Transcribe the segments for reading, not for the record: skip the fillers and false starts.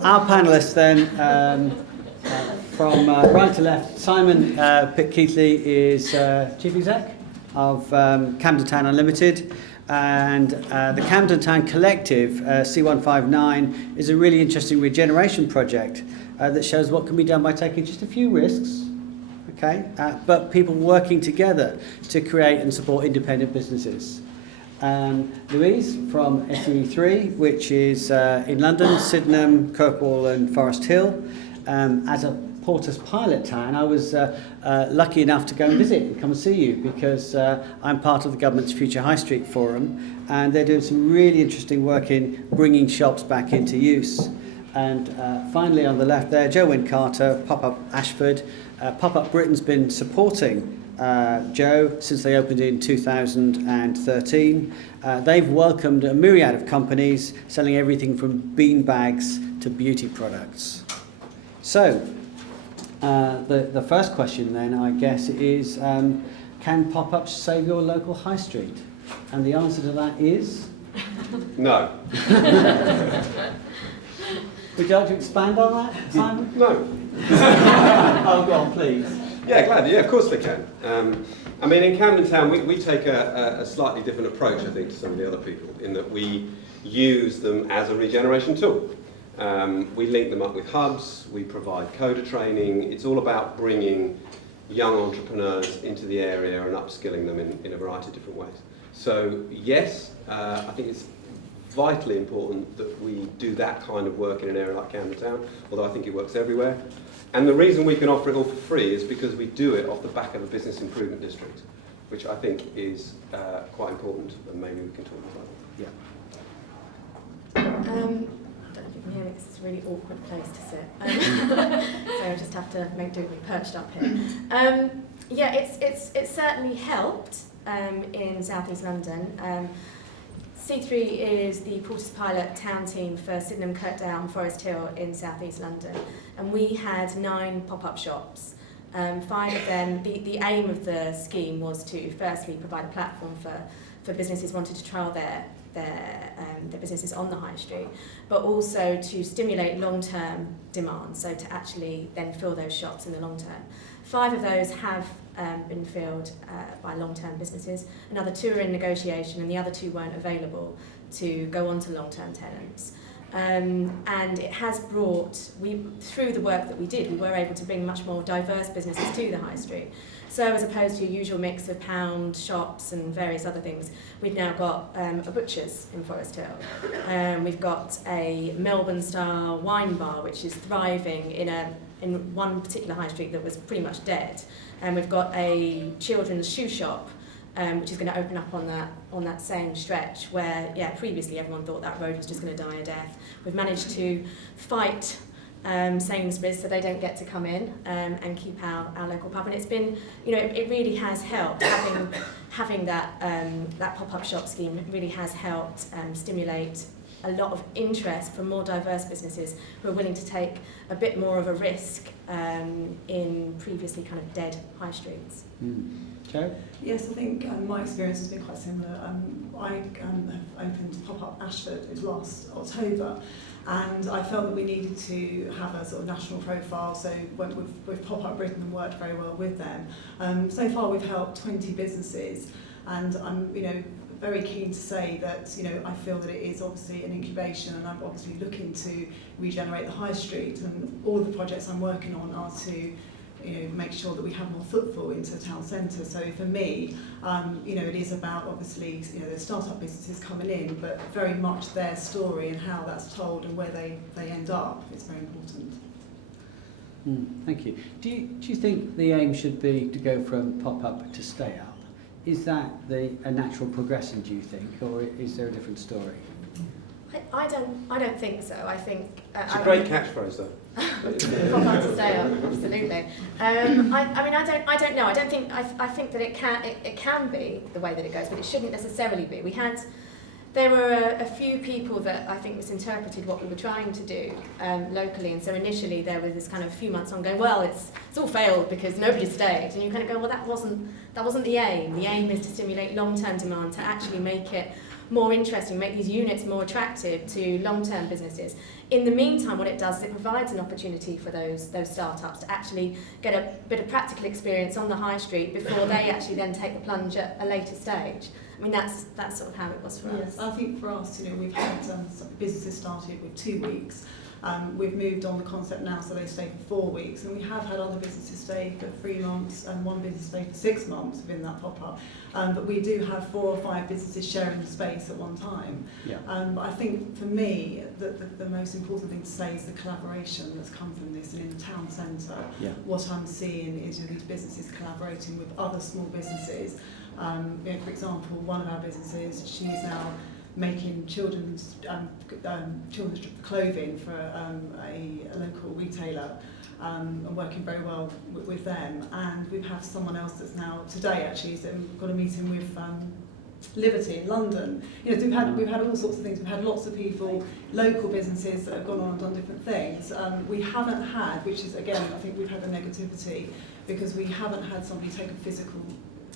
Our panellists then, from right to left, Simon Pitkeathley is Chief Exec of Camden Town Unlimited, and the Camden Town Collective, C159, is a really interesting regeneration project that shows what can be done by taking just a few risks, okay, but people working together to create and support independent businesses. Louise from SE3, which is in London, Sydenham, Kirkwall and Forest Hill. As a Porter's pilot town, I was lucky enough to go and visit and come and see you because I'm part of the government's Future High Street Forum, and they're doing some really interesting work in bringing shops back into use. And finally on the left there, Joe Wynn-Carter, PopUp Ashford. PopUp Britain's been supporting Joe since they opened in 2013. They've welcomed a myriad of companies selling everything from bean bags to beauty products. So, the first question then, I guess, is can pop-ups save your local high street? And the answer to that is? No. Would you like to expand on that, Simon? No. Oh, go on, please. Yeah, glad. Yeah, of course they can. I mean, in Camden Town, we take a slightly different approach, I think, to some of the other people, in that we use them as a regeneration tool. We link them up with hubs, we provide coder training. It's all about bringing young entrepreneurs into the area and upskilling them in a variety of different ways. So, yes, I think it's vitally important that we do that kind of work in an area like Camden Town, although I think it works everywhere. And the reason we can offer it all for free is because we do it off the back of a business improvement district, which I think is quite important, and maybe we can talk about that. I don't know if you can hear me, it's a really awkward place to sit. So I just have to make do with me perched up here. Yeah, it's certainly helped in South East London. C3 is the Porter's Pilot town team for Sydenham, Kirkdale, Forest Hill in South East London, and we had 9 pop-up shops. 5 of them, the aim of the scheme was to firstly provide a platform for businesses wanting to trial their businesses on the high street, but also to stimulate long-term demand, so to actually then fill those shops in the long term. 5 of those have been filled by long-term businesses. Another 2 are in negotiation, and the other 2 weren't available to go on to long-term tenants. And it has brought, through the work that we did, we were able to bring much more diverse businesses to the high street. So as opposed to your usual mix of pound shops and various other things, we've now got a butcher's in Forest Hill. We've got a Melbourne-style wine bar, which is thriving in one particular high street that was pretty much dead. And we've got a children's shoe shop, which is going to open up on that same stretch where, yeah, previously everyone thought that road was just going to die a death. We've managed to fight Sainsbury's so they don't get to come in and keep our local pub. And it's been, it really has helped having that pop-up shop scheme. Really has helped stimulate a lot of interest from more diverse businesses who are willing to take a bit more of a risk in previously kind of dead high streets. Joe? Yes, I think my experience has been quite similar. I have opened PopUp Ashford last October, and I felt that we needed to have a sort of national profile, so went with PopUp Britain and worked very well with them. So far we've helped 20 businesses, and I'm very keen to say that I feel that it is obviously an incubation, and I'm obviously looking to regenerate the high street, and all the projects I'm working on are to make sure that we have more footfall into the town centre. So for me, it is about obviously the startup businesses coming in, but very much their story and how that's told and where they end up. It's very important. Thank you. Do you think the aim should be to go from pop-up to stay up? Is that a natural progression, do you think, or is there a different story? I don't think so. I think it's a great catchphrase, though. Pop up to stay up, absolutely. I don't know. I don't think. I think that it can be the way that it goes, but it shouldn't necessarily be. We had there were a few people that I think misinterpreted what we were trying to do locally, and so initially there was this kind of few months on going, well, it's all failed because nobody stayed, and you kind of go, well, that wasn't the aim. The aim is to stimulate long-term demand, to actually make it more interesting, make these units more attractive to long-term businesses. In the meantime, what it does is it provides an opportunity for those startups to actually get a bit of practical experience on the high street before they actually then take the plunge at a later stage. I mean, that's sort of how it was for us. Yes, I think for us, we've had some businesses started with 2 weeks. We've moved on the concept now, so they stay for 4 weeks, and we have had other businesses stay for 3 months and one business stay for 6 months within that pop-up. But we do have 4 or 5 businesses sharing the space at one time. Yeah. But I think for me, the most important thing to say is the collaboration that's come from this. And in the town centre, Yeah. what I'm seeing is these businesses collaborating with other small businesses. For example, one of our businesses, she's now making children's clothing for a local retailer, and working very well with them. And we have someone else that's now today actually got a meeting with Liberty in London. We've had all sorts of things. We've had lots of people, local businesses that have gone on and done different things. We haven't had, which is again, I think we've had the negativity because we haven't had somebody take a physical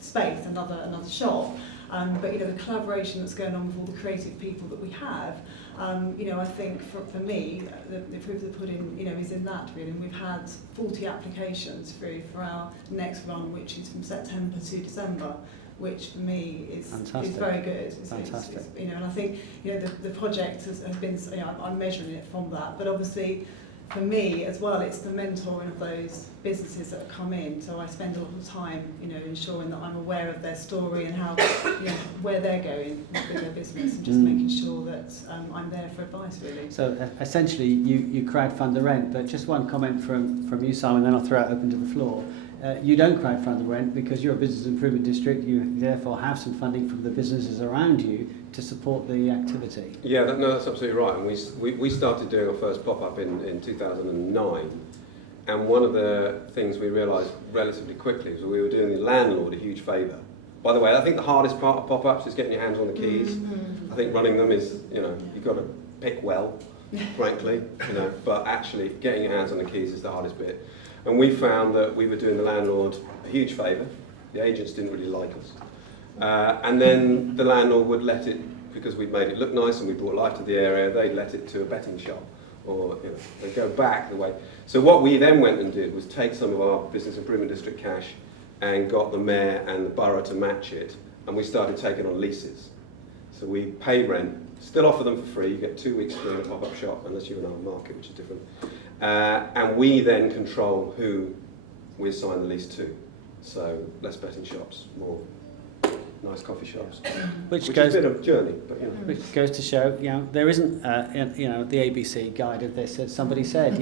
space, another shop. But the collaboration that's going on with all the creative people that we have, I think for me, the proof of the pudding, is in that really. And we've had 40 applications through for our next run, which is from September to December, which for me is very good. Fantastic. And I think the project has been, I'm measuring it from that. But obviously, for me as well, it's the mentoring of those businesses that have come in. So I spend a lot of time, ensuring that I'm aware of their story and how, where they're going with their business, and just making sure that I'm there for advice, really. So essentially, you crowdfund the rent, but just one comment from you, Simon, then I'll throw it open to the floor. You don't crowdfund the rent because you're a business improvement district. You therefore have some funding from the businesses around you to support the activity. Yeah, that's absolutely right. And we started doing our first pop-up in 2009. And one of the things we realised relatively quickly was we were doing the landlord a huge favour. By the way, I think the hardest part of pop-ups is getting your hands on the keys. Mm-hmm. I think running them is, you've got to pick well, frankly, but actually getting your hands on the keys is the hardest bit. And we found that we were doing the landlord a huge favour. The agents didn't really like us. And then the landlord would let it, because we'd made it look nice and we brought life to the area, they'd let it to a betting shop. Or they'd go back the way. So what we then went and did was take some of our business improvement district cash and got the mayor and the borough to match it. And we started taking on leases. So we pay rent, still offer them for free. You get 2 weeks free in a pop-up shop, unless you're in our market, which is different. And we then control who we assign the lease to. So less betting shops, more nice coffee shops. Which is a bit of a journey, but Which goes to show, there isn't, the ABC guide of this. As somebody said,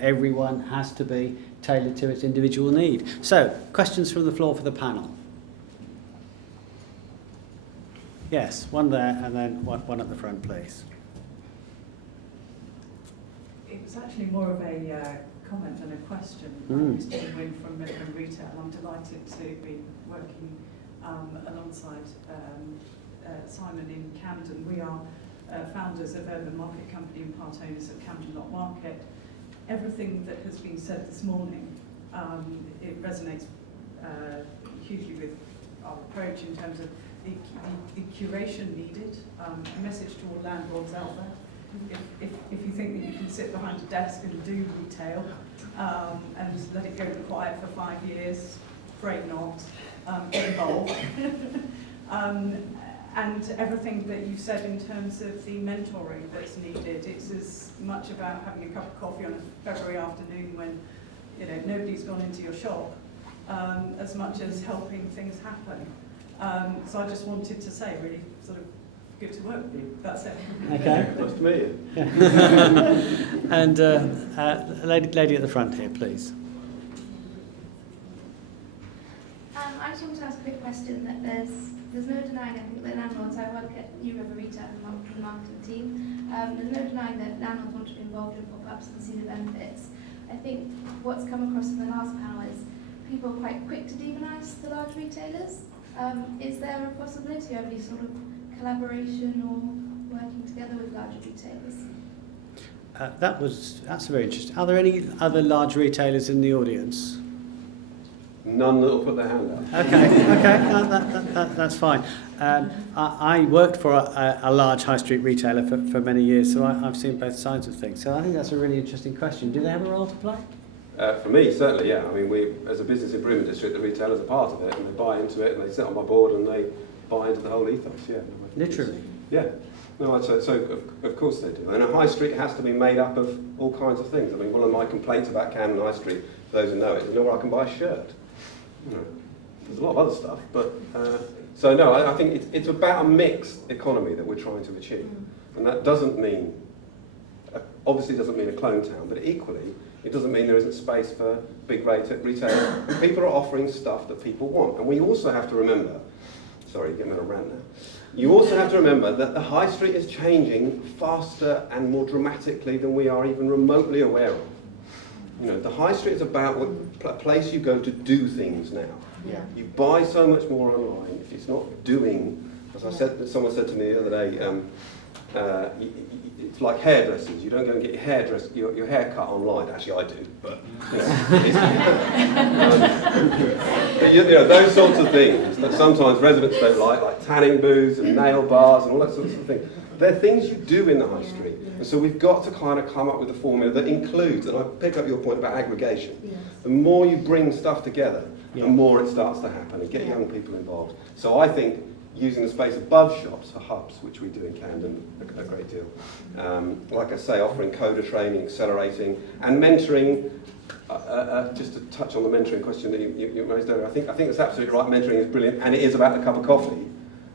everyone has to be tailored to its individual need. So, questions from the floor for the panel. Yes, one there, and then one at the front, please. It was actually more of a comment than a question. I'm Mr. Wynn from Midland Retail. I'm delighted to be working alongside Simon in Camden. We are founders of Urban Market Company and part owners of Camden Lot Market. Everything that has been said this morning, it resonates hugely with our approach in terms of the curation needed, a message to all landlords out there. If you think that you can sit behind a desk and do retail and let it go quiet for 5 years, afraid not, get involved. And everything that you said in terms of the mentoring that's needed, it's as much about having a cup of coffee on a February afternoon when nobody's gone into your shop, as much as helping things happen. So I just wanted to say, really sort of good to work with you. That's it. Okay. Nice to meet you. And lady at the front here, please. I just wanted to ask a quick question. That there's no denying, I think, that landlords, I work at New River Retail and the marketing team, there's no denying that landlords want to be involved in pop-ups and see the benefits. I think what's come across in the last panel is people are quite quick to demonise the large retailers. Is there a possibility of any sort of collaboration or working together with larger retailers? That's very interesting. Are there any other large retailers in the audience? None that will put their hand up. Okay, that's fine. I worked for a large high street retailer for many years, so I've seen both sides of things. So I think that's a really interesting question. Do they have a role to play? For me, certainly, yeah. I mean, we, as a business improvement district, the retailers are part of it, and they buy into it, and they sit on my board, and they buy into the whole ethos. Yeah. Literally. Yeah. No, so of course they do. And a high street has to be made up of all kinds of things. I mean, one of my complaints about Camden High Street, for those who know it, is nowhere I can buy a shirt. You know, there's a lot of other stuff, but so no, I think it's about a mixed economy that we're trying to achieve, and that doesn't mean, obviously doesn't mean a clone town, but equally it doesn't mean there isn't space for big retail. People are offering stuff that people want, and we also have to remember. Sorry, getting on a rant now. You also have to remember that the high street is changing faster and more dramatically than we are even remotely aware of. You know, the high street is about a place you go to do things now. Yeah. You buy so much more online. If it's not doing, as I said, someone said to me the other day, it's like hairdressers. You don't go and get your hair cut online. Actually, I do, but you know, those sorts of things that sometimes residents don't like tanning booths and nail bars and all that sorts of things. They're things you do in the high street. And so we've got to kind of come up with a formula that includes, and I pick up your point about aggregation. Yes. The more you bring stuff together, the more it starts to happen and get young people involved. So I think using the space above shops for hubs, which we do in Camden a great deal. Like I say, offering coder training, accelerating, and mentoring. Just to touch on the mentoring question that you raised earlier, I think that's absolutely right. Mentoring is brilliant, and it is about the cup of coffee,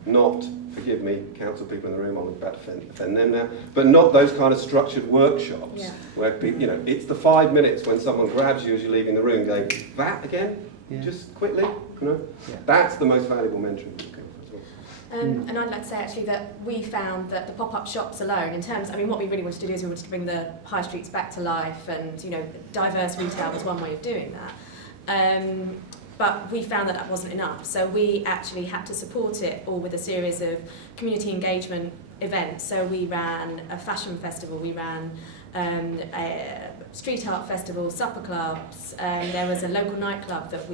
not, forgive me, council people in the room, I'm about to offend them now, but not those kind of structured workshops where people, you know, it's the 5 minutes when someone grabs you as you're leaving the room going, that again? Just quickly, you know? That's the most valuable mentoring. And I'd like to say actually that we found that the pop-up shops alone, in terms, I mean, what we really wanted to do is we wanted to bring the high streets back to life, and you know, diverse retail was one way of doing that. But we found that wasn't enough, so we actually had to support it all with a series of community engagement events. So we ran a fashion festival, we ran a street art festival, supper clubs, there was a local nightclub that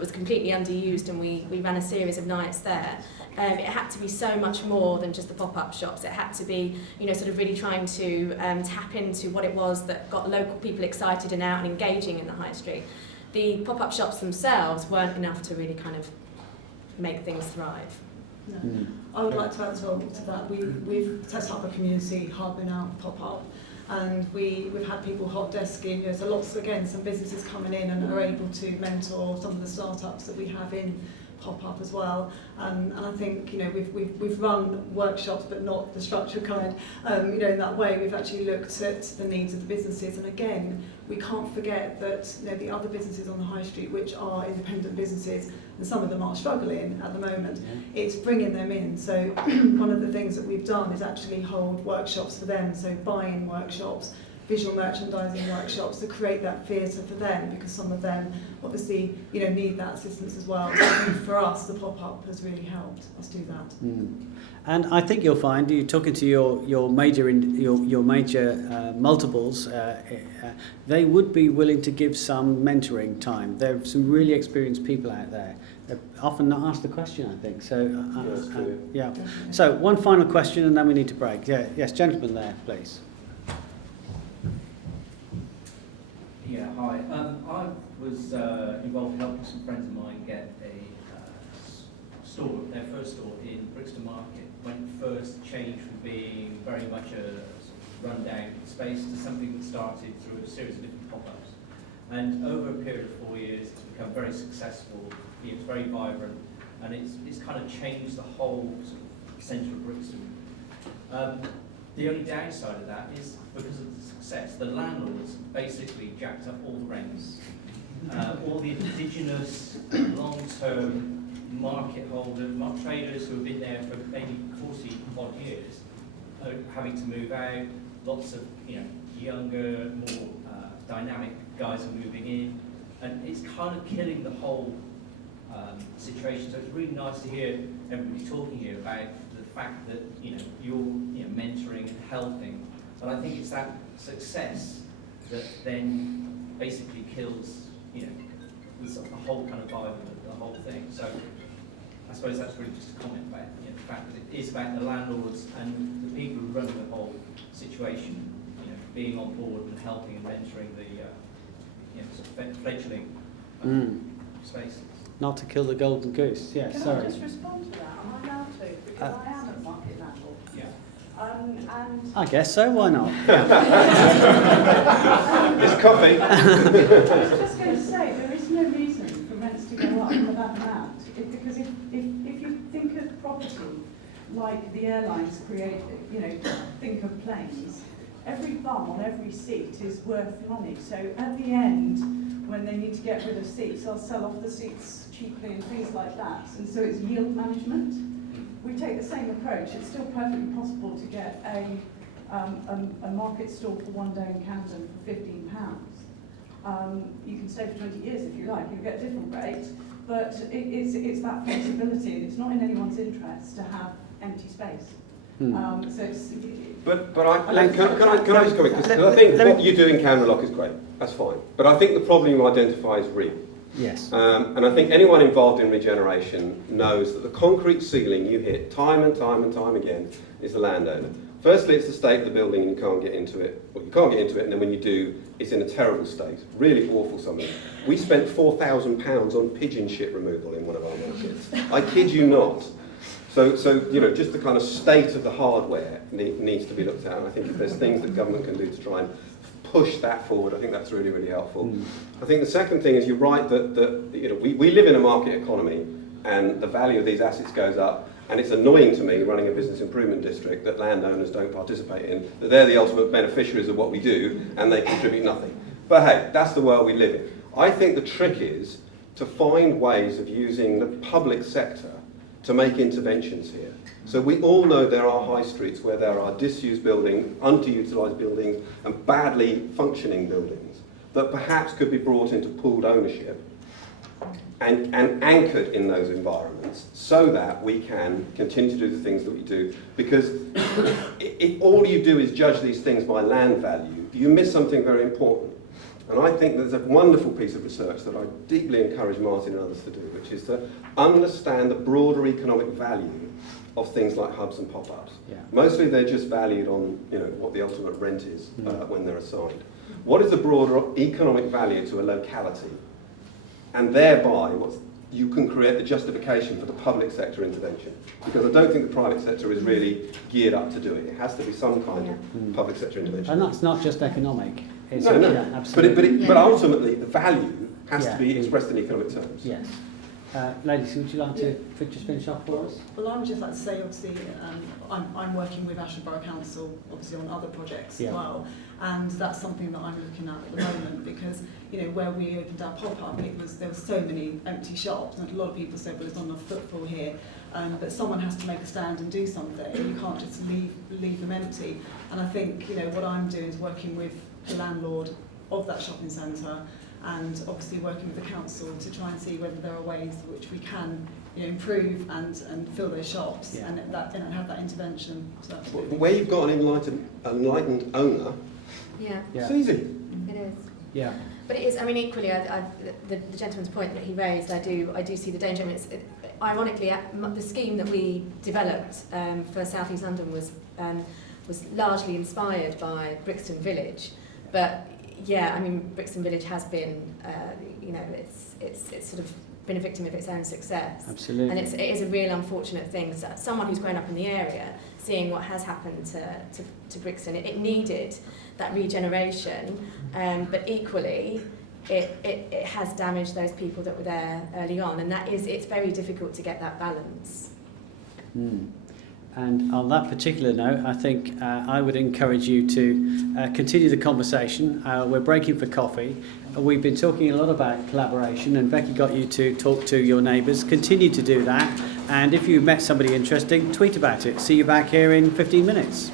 was completely underused, and we ran a series of nights there. It had to be so much more than just the pop-up shops. It had to be, you know, sort of really trying to tap into what it was that got local people excited and out and engaging in the high street. The pop-up shops themselves weren't enough to really kind of make things thrive. No. I would like to add as well to that. We've set up a community hub in our pop-up, and we've had people hot desking. You know, so lots, again, some businesses coming in and are able to mentor some of the startups that we have in pop-up as well, and I think, you know, we've run workshops, but not the structured kind. You know, in that way, we've actually looked at the needs of the businesses, and again, we can't forget that, you know, the other businesses on the high street, which are independent businesses, and some of them are struggling at the moment. It's bringing them in. So one of the things that we've done is actually hold workshops for them, so buy-in workshops, visual merchandising workshops, to create that theatre for them, because some of them obviously, you know, need that assistance as well. So for us, the pop-up has really helped us do that. And I think you'll find, you're talking to your major multiples, they would be willing to give some mentoring time. There are some really experienced people out there. They're often not asked the question, I think. So yeah. So one final question, and then we need to break. Yes, gentleman there, please. Yeah, hi. I was involved helping some friends of mine get a store, their first store in Brixton Market, when it first changed from being very much a sort of run-down space to something that started through a series of different pop-ups. And over a period of 4 years, it's become very successful. It's very vibrant, and it's kind of changed the whole sort of centre of Brixton. The only downside of that is, because of the success, the landlords basically jacked up all the rents. All the indigenous, long-term market traders who have been there for maybe 40 odd years are having to move out. Lots of, you know, younger, more dynamic guys are moving in, and it's kind of killing the whole situation. So it's really nice to hear everybody talking here about the fact that you're mentoring and helping, but I think it's that success that then basically kills the sort of the whole kind of vibe of the whole thing. So I suppose that's really just a comment about the fact that it is about the landlords and the people who run the whole situation, being on board and helping and mentoring the sort of fledgling spaces. Not to kill the golden goose. Yeah, Can sorry. I just respond to that? Am I allowed to? Because I am a market landlord. Yeah. And I guess so. Why not? It's coffee. I was just going to say, there is no reason for rents to go up for that amount. Because if you think of property like the airlines create, think of planes, every bum on every seat is worth money. So at the end, when they need to get rid of seats, they'll sell off the seats cheaply and things like that. And so it's yield management. We take the same approach. It's still perfectly possible to get a market stall for one day in Camden for £15. You can stay for 20 years if you like. You get a different rate, but it's that flexibility. It's not in anyone's interest to have empty space. So it's. But can I just comment? Because I think what you do in Camden Lock is great. That's fine. But I think the problem you identify is real. Yes. And I think anyone involved in regeneration knows that the concrete ceiling you hit time and time and time again is the landowner. Firstly, it's the state of the building and you can't get into it. Well, you can't get into it, and then when you do, it's in a terrible state. Really awful something. We spent £4,000 on pigeon shit removal in one of our markets. I kid you not. So just the kind of state of the hardware needs to be looked at. And I think if there's things that government can do to try and push that forward, I think that's really, really helpful. I think the second thing is you're right that we live in a market economy and the value of these assets goes up, and it's annoying to me running a business improvement district that landowners don't participate in, that they're the ultimate beneficiaries of what we do and they contribute nothing. But hey, that's the world we live in. I think the trick is to find ways of using the public sector to make interventions here. So we all know there are high streets where there are disused buildings, underutilised buildings, and badly functioning buildings that perhaps could be brought into pooled ownership and anchored in those environments so that we can continue to do the things that we do. Because if all you do is judge these things by land value, you miss something very important. And I think there's a wonderful piece of research that I deeply encourage Martin and others to do, which is to understand the broader economic value of things like hubs and pop-ups. Yeah. Mostly they're just valued on what the ultimate rent is when they're assigned. What is the broader economic value to a locality? And thereby you can create the justification for the public sector intervention. Because I don't think the private sector is really geared up to do it. It has to be some kind of public sector intervention. And that's not just economic. It's No. Yeah, absolutely. But ultimately the value has to be expressed in economic terms. Yes. Ladies, would you like to just finish off for us? Well, I would just like to say, obviously, I'm working with Ashford Borough Council, obviously, on other projects as well, and that's something that I'm looking at the moment because, where we opened our pop-up, there were so many empty shops, and a lot of people said, well, there's not enough footfall here, but someone has to make a stand and do something. You can't just leave them empty. And I think, what I'm doing is working with the landlord of that shopping centre, and obviously working with the council to try and see whether there are ways which we can improve and fill those shops and have that intervention. So Where you've got an enlightened owner, it's easy. It is. Yeah. But it is, equally, the gentleman's point that he raised, I do see the danger. Ironically, the scheme that we developed for South East London was largely inspired by Brixton Village, but Brixton Village has been, it's sort of been a victim of its own success. Absolutely. And it is a real unfortunate thing. So someone who's grown up in the area, seeing what has happened to Brixton, it needed that regeneration, but equally, it has damaged those people that were there early on, and it's very difficult to get that balance. And on that particular note, I think I would encourage you to continue the conversation. We're breaking for coffee. We've been talking a lot about collaboration, and Becky got you to talk to your neighbours. Continue to do that. And if you met somebody interesting, tweet about it. See you back here in 15 minutes.